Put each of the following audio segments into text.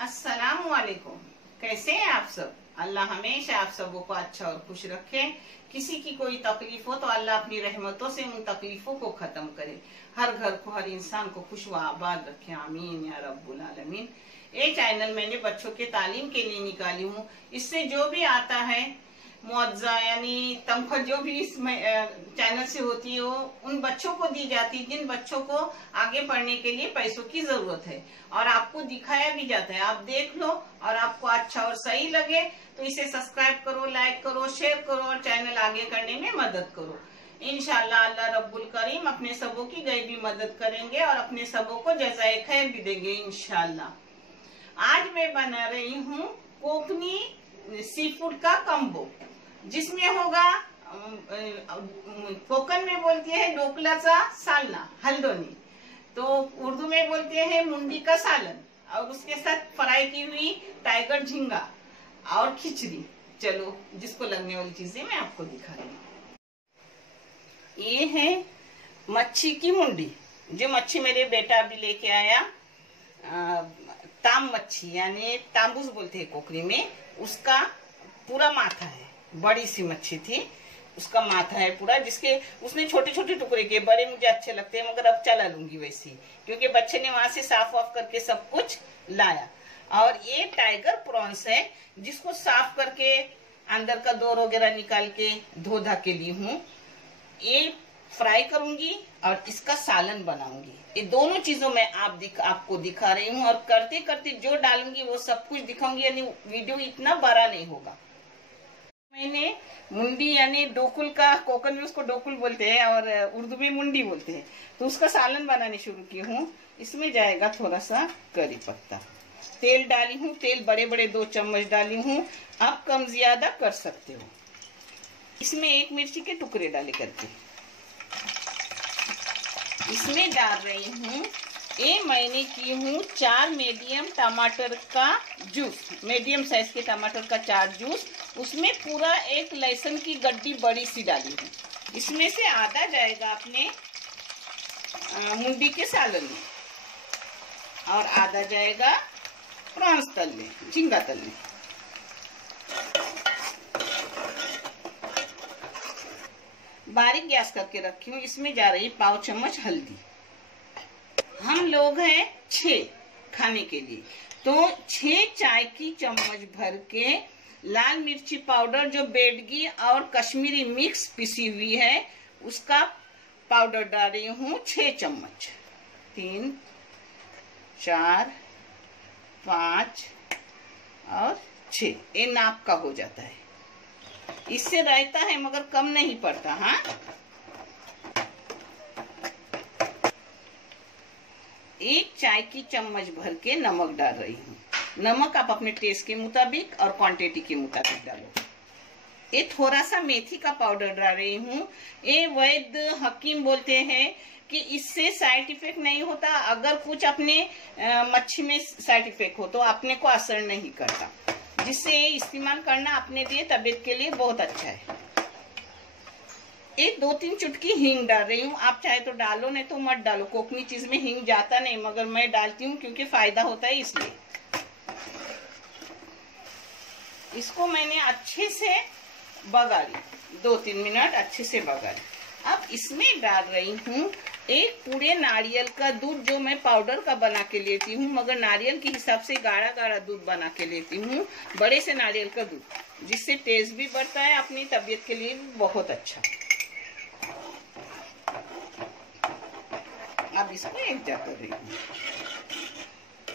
अस्सलाम वालेकुम। कैसे हैं आप सब? अल्लाह हमेशा आप सबों को अच्छा और खुश रखे। किसी की कोई तकलीफ हो तो अल्लाह अपनी रहमतों से उन तकलीफों को खत्म करे। हर घर को, हर इंसान को खुश व आबाद रखे। आमीन या रब्बुल आलमीन। ये चैनल मैंने बच्चों के तालीम के लिए निकाली हूँ। इससे जो भी आता है मुआवजा यानी तनख्वाह जो भी इस चैनल से होती है वो उन बच्चों को दी जाती है जिन बच्चों को आगे पढ़ने के लिए पैसों की जरूरत है, और आपको दिखाया भी जाता है। आप देख लो और आपको अच्छा और सही लगे तो इसे सब्सक्राइब करो, लाइक करो, शेयर करो और चैनल आगे करने में मदद करो। इंशाअल्लाह अल्लाह रब्बुल करीम अपने सबों की गैबी मदद करेंगे और अपने सबों को जज़ाए खैर भी देंगे इंशाअल्लाह। आज मैं बना रही हूँ कोकनी सी फूड का कम्बो, जिसमें होगा कोकन में बोलते हैं ढोकलाचा सालना हल्दोनी, तो उर्दू में बोलते हैं मुंडी का सालन, और उसके साथ फ्राई की हुई टाइगर झींगा और खिचड़ी। चलो जिसको लगने वाली चीजें मैं आपको दिखा रही हूँ। ये है मच्छी की मुंडी, जो मच्छी मेरे बेटा अभी लेके आया। ताम मच्छी यानी तांबूस बोलते हैं कोकरी में, उसका पूरा माथा है। बड़ी सी मच्छी थी, उसका माथा है पूरा, जिसके उसने छोटे छोटे टुकड़े किए। बड़े मुझे अच्छे लगते हैं मगर अब चला लूंगी वैसी, क्योंकि बच्चे ने वहां से साफ वाफ करके सब कुछ लाया। और ये टाइगर प्रॉन्स है, जिसको साफ करके अंदर का दोर वगैरह निकाल के धो धा के ली हूँ। ये फ्राई करूंगी और इसका सालन बनाऊंगी। ये दोनों चीजों में आपको दिखा रही हूँ, और करते करते जो डालूंगी वो सब कुछ दिखाऊंगी, यानी वीडियो इतना बड़ा नहीं होगा। मैंने मुंडी यानी डोकुल का, कोकन में उसको डोकुल बोलते हैं और उर्दू में मुंडी बोलते हैं, तो उसका सालन बनाने शुरू की हूँ। इसमें जाएगा थोड़ा सा करी पत्ता, तेल डाली हूँ, तेल बड़े बड़े 2 चम्मच डाली हूँ, आप कम ज्यादा कर सकते हो। इसमें 1 मिर्ची के टुकड़े डाले करके इसमें डाल रही हूँ। ये मैंने की हूँ 4 मीडियम टमाटर का जूस, मीडियम साइज के टमाटर का 4 जूस। उसमें पूरा 1 लहसुन की गड्डी बड़ी सी डाली हूँ। इसमें से आधा जाएगा अपने मुंडी के सालन में, और आधा जाएगा प्रॉन्स तलने, झींगा तलने। बारीक गैस करके रखी हूँ। इसमें जा रही 1/4 चम्मच हल्दी। हम लोग हैं 6 खाने के लिए, तो 6 चाय की चम्मच भर के लाल मिर्ची पाउडर, जो बेडगी और कश्मीरी मिक्स पिसी हुई है, उसका पाउडर डाल रही हूँ 6 चम्मच। 3 4 5 और 6, ये नाप का हो जाता है। इससे रहता है मगर कम नहीं पड़ता। हाँ, 1 चाय की चम्मच भर के नमक डाल रही हूँ। नमक आप अपने टेस्ट के मुताबिक और क्वांटिटी के मुताबिक डालो। ये थोड़ा सा मेथी का पाउडर डाल रही हूँ। ये वैद्य हकीम बोलते हैं कि इससे साइड इफेक्ट नहीं होता। अगर कुछ अपने मच्छी में साइड इफेक्ट हो तो अपने को असर नहीं करता, जिससे इस्तेमाल करना अपने लिए तबीयत के लिए बहुत अच्छा है। एक 2-3 चुटकी हींग डाल रही हूँ। आप चाहे तो डालो, नहीं तो मत डालो। कोकनी चीज में हींग जाता नहीं, मगर मैं डालती हूँ क्योंकि फायदा होता है इसलिए। इसको मैंने अच्छे से बघारी, 2-3 मिनट अच्छे से बघारी। अब इसमें डाल रही हूँ 1 पूरे नारियल का दूध, जो मैं पाउडर का बना के लेती हूँ, मगर नारियल के हिसाब से गाढ़ा गाढ़ा दूध बना के लेती हूँ, बड़े से नारियल का दूध, जिससे टेस्ट भी बढ़ता है, अपनी तबीयत के लिए भी बहुत अच्छा। अब इसको एक जा कर रही हूँ।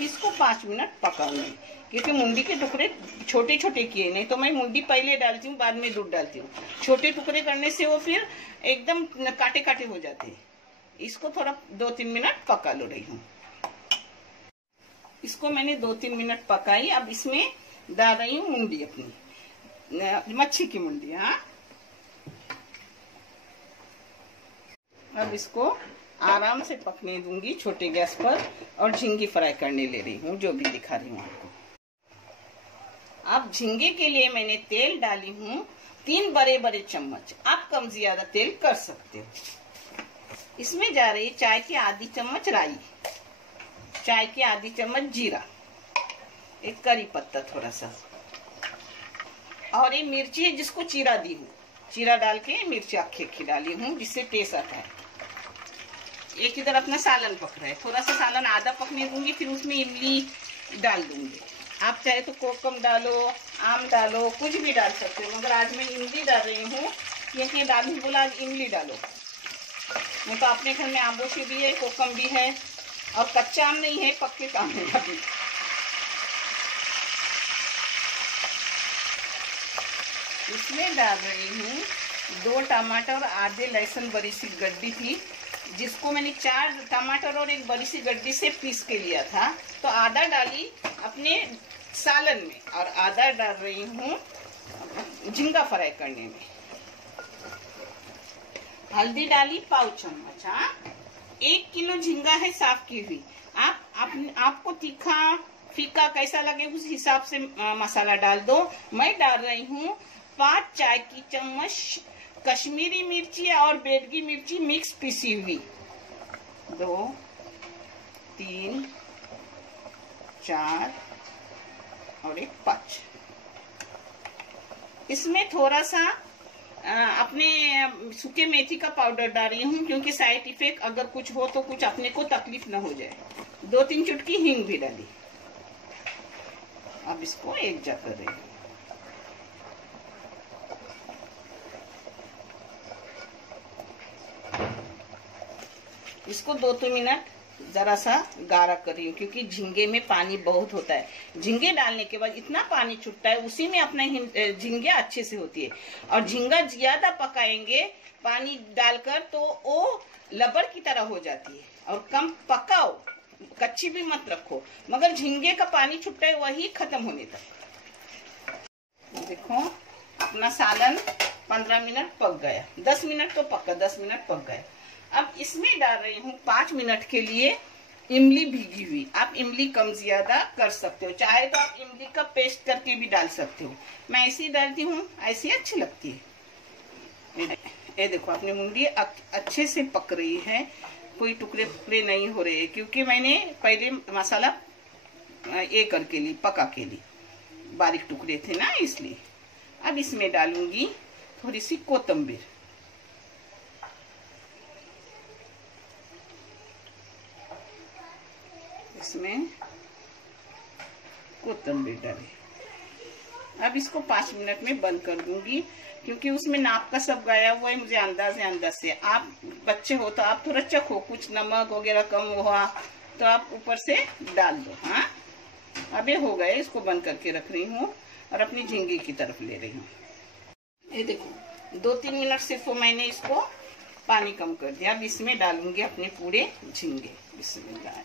इसको 5 मिनट पकाऊंगी, क्योंकि मुंडी के टुकड़े छोटे छोटे किए, नहीं तो मैं मुंडी पहले डालती हूँ बाद में दूध डालती हूँ। छोटे टुकड़े करने से वो फिर एकदम काटे काटे हो जाते हैं। इसको थोड़ा 2-3 मिनट पका लो रही हूँ। इसको मैंने 2-3 मिनट पकाई। अब इसमें डाल रही हूँ मुंडी, अपनी मच्छी की मुंडी। हाँ, अब इसको आराम से पकने दूंगी छोटे गैस पर, और झींगी फ्राई करने ले रही हूँ, जो भी दिखा रही हूँ आपको। अब झींगे के लिए मैंने तेल डाली हूँ 3 बड़े बड़े चम्मच। आप कम ज्यादा तेल कर सकते हो। इसमें जा रही चाय की आधी चम्मच राई, चाय की आधी चम्मच जीरा, एक करी पत्ता थोड़ा सा, और ये मिर्ची है जिसको चीरा दी हूँ, चीरा डाल के मिर्ची आखी डाली हूँ जिससे टेस्ट आता है। एक इधर अपना सालन पक रहा है, थोड़ा सा सालन आधा पकने दूंगी, फिर उसमें इमली डाल दूंगी। आप चाहे तो कोकम डालो, आम डालो, कुछ भी डाल सकते हो, मगर आज मैं इमली डाल रही हूँ क्योंकि दादी बोला आज इमली डालो। नहीं तो अपने घर में आमोशी भी है, कोकम भी है, और कच्चा आम नहीं है, पक्के का आम है अभी। इसमें डाल रही हूँ 2 टमाटर और आधे लहसुन, बड़ी सी गड्डी थी जिसको मैंने 4 टमाटर और एक बड़ी सी गड्डी से पीस के लिया था, तो आधा डाली अपने सालन में और आधा डाल रही हूँ झींगा फ्राई करने में। हल्दी डाली पाव चम्मच। 1 किलो झींगा है साफ की हुई। आपको तीखा फीका कैसा लगे उस हिसाब से मसाला डाल दो। मैं डाल रही हूँ 5 चाय की चम्मच कश्मीरी मिर्ची और बेडगी मिर्ची मिक्स पिसी हुई। 2 3 4 और एक 5। इसमें थोड़ा सा अपने सूखे मेथी का पाउडर डाल रही हूँ क्योंकि साइड इफेक्ट अगर कुछ हो तो कुछ अपने को तकलीफ न हो जाए। 2-3 चुटकी हींग भी डाली। अब इसको एक जा कर रही हूँ। इसको 2-3 मिनट जरा सा गाढ़ा कर रही हूँ क्योंकि झींगे में पानी बहुत होता है। झींगे डालने के बाद इतना पानी छूटता है, उसी में अपना झींगे अच्छे से होती है। और झींगा ज्यादा पकाएंगे पानी डालकर तो वो लबर की तरह हो जाती है। और कम पकाओ, कच्ची भी मत रखो, मगर झींगे का पानी छूटता है वही खत्म होने तक। देखो अपना सालन 15 मिनट पक गया, 10 मिनट तो पका, 10 मिनट पक गए। अब इसमें डाल रही हूँ 5 मिनट के लिए इमली भीगी हुई। आप इमली कम ज्यादा कर सकते हो, चाहे तो आप इमली का पेस्ट करके भी डाल सकते हो। मैं ऐसे ही डालती हूँ, ऐसी अच्छी लगती है। ये देखो अपनी मूंगफली अच्छे से पक रही है, कोई टुकड़े टुकड़े नहीं हो रहे क्योंकि मैंने पहले मसाला ये करके ली, पका के ली, बारीक टुकड़े थे ना इसलिए। अब इसमें डालूंगी थोड़ी सी कोतंबीर। इसमें कोतंबीर डाली। अब इसको 5 मिनट में बंद कर दूंगी क्योंकि उसमें नाप का सब गया हुआ है, मुझे अंदाज से। आप बच्चे हो तो आप थोड़ा चखो, कुछ नमक वगैरह कम हुआ तो आप ऊपर से डाल दो। हाँ अब ये हो गए, इसको बंद करके रख रही हूँ और अपनी झींगे की तरफ ले रही हूँ। ये देखो 2-3 मिनट सिर्फ मैंने इसको पानी कम कर दिया। अब इसमें डालूंगी अपने पूरे झींगे। बिस्मिल्लाह।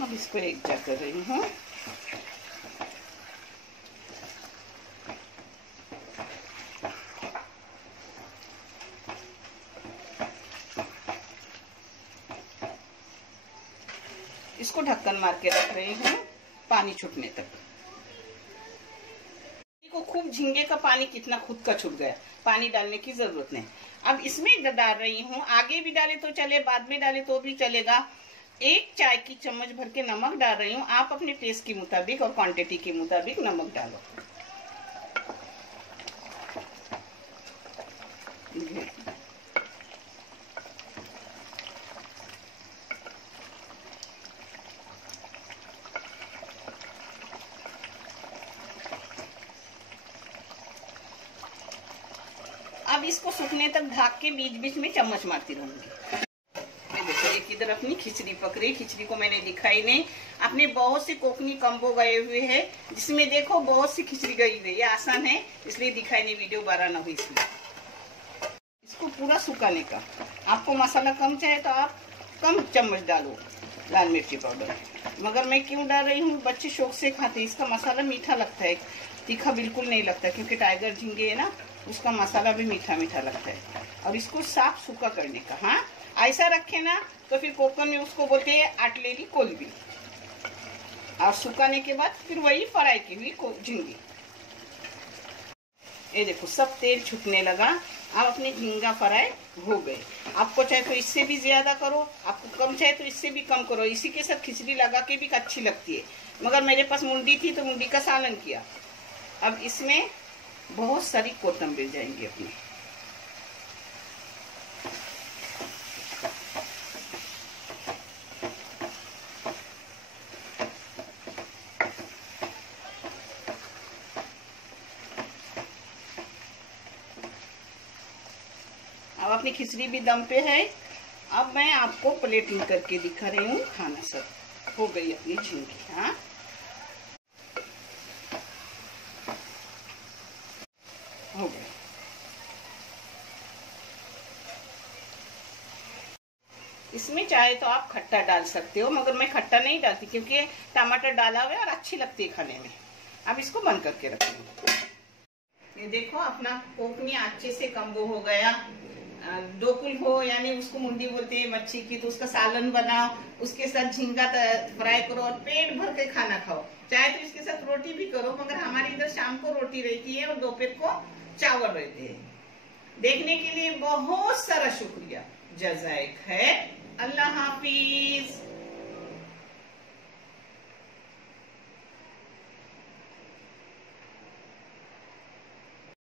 अब इसको एक जा कर रही हूँ। इसको ढक्कन मार के रख रही हूँ पानी छूटने तक। देखो खूब झींगे का पानी कितना खुद का छूट गया, पानी डालने की जरूरत नहीं। अब इसमें डाल रही हूँ, आगे भी डाले तो चले, बाद में डाले तो भी चलेगा। 1 चाय की चम्मच भर के नमक डाल रही हूँ। आप अपने टेस्ट के मुताबिक और क्वांटिटी के मुताबिक नमक डालो। अब इसको सूखने तक ढक के बीच बीच में चम्मच मारती रहूंगी। देखो एक इधर अपनी खिचड़ी पक रही। खिचड़ी को मैंने दिखाई नहीं, अपने बहुत से कोकनी कम्बो गए हुए हैं जिसमें देखो बहुत सी खिचड़ी गई हुई। ये आसान है इसलिए दिखाई नहीं, वीडियो बड़ा ना हुई इसलिए। इसको पूरा सुखाने का, आपको मसाला कम चाहे तो आप कम चम्मच डालो लाल मिर्ची पाउडर, मगर मैं क्यों डाल रही हूँ, बच्चे शौक से खाते हैं। इसका मसाला मीठा लगता है, तीखा बिल्कुल नहीं लगता क्योंकि टाइगर झींगे है ना, उसका मसाला भी मीठा मीठा लगता है। और इसको साफ सूखा करने का। हाँ ऐसा रखे ना तो फिर कोकन में उसको बोलते हैं अटलेली कोलबी। और सुखाने के बाद फिर वही फ्राई की हुई झींगे। ये देखो सब तेल छूटने लगा। अब अपने झींगा फ्राई हो गए। आपको चाहे तो इससे भी ज्यादा करो, आपको कम चाहे तो इससे भी कम करो। इसी के साथ खिचड़ी लगा के भी अच्छी लगती है, मगर मेरे पास मुंडी थी तो मुंडी का सालन किया। अब इसमें बहुत सारी कोतंबीर जाएंगी अपनी। अब अपनी खिचड़ी भी दम पे है। अब मैं आपको प्लेट में करके दिखा रही हूँ खाना। सब हो गई अपनी झींगी। हाँ, हो गई। इसमें चाहे तो आप खट्टा डाल सकते हो, मगर मैं खट्टा नहीं डालती क्योंकि टमाटर डाला हुआ है और अच्छी लगती है खाने में। अब इसको बंद करके रखेंगे। ये देखो अपना कोकनी अच्छे से कम्बो हो गया। डोकुल हो यानी उसको मुंडी बोलते हैं मच्छी की, तो उसका सालन बनाओ, उसके साथ झींगा फ्राई करो और पेट भर के खाना खाओ। चाहे तो इसके साथ रोटी भी करो, मगर हमारे इधर शाम को रोटी रहती है और दोपहर को चावल रहते हैं। देखने के लिए बहुत सारा शुक्रिया। जज़ाए खैर। अल्लाह हाफिज।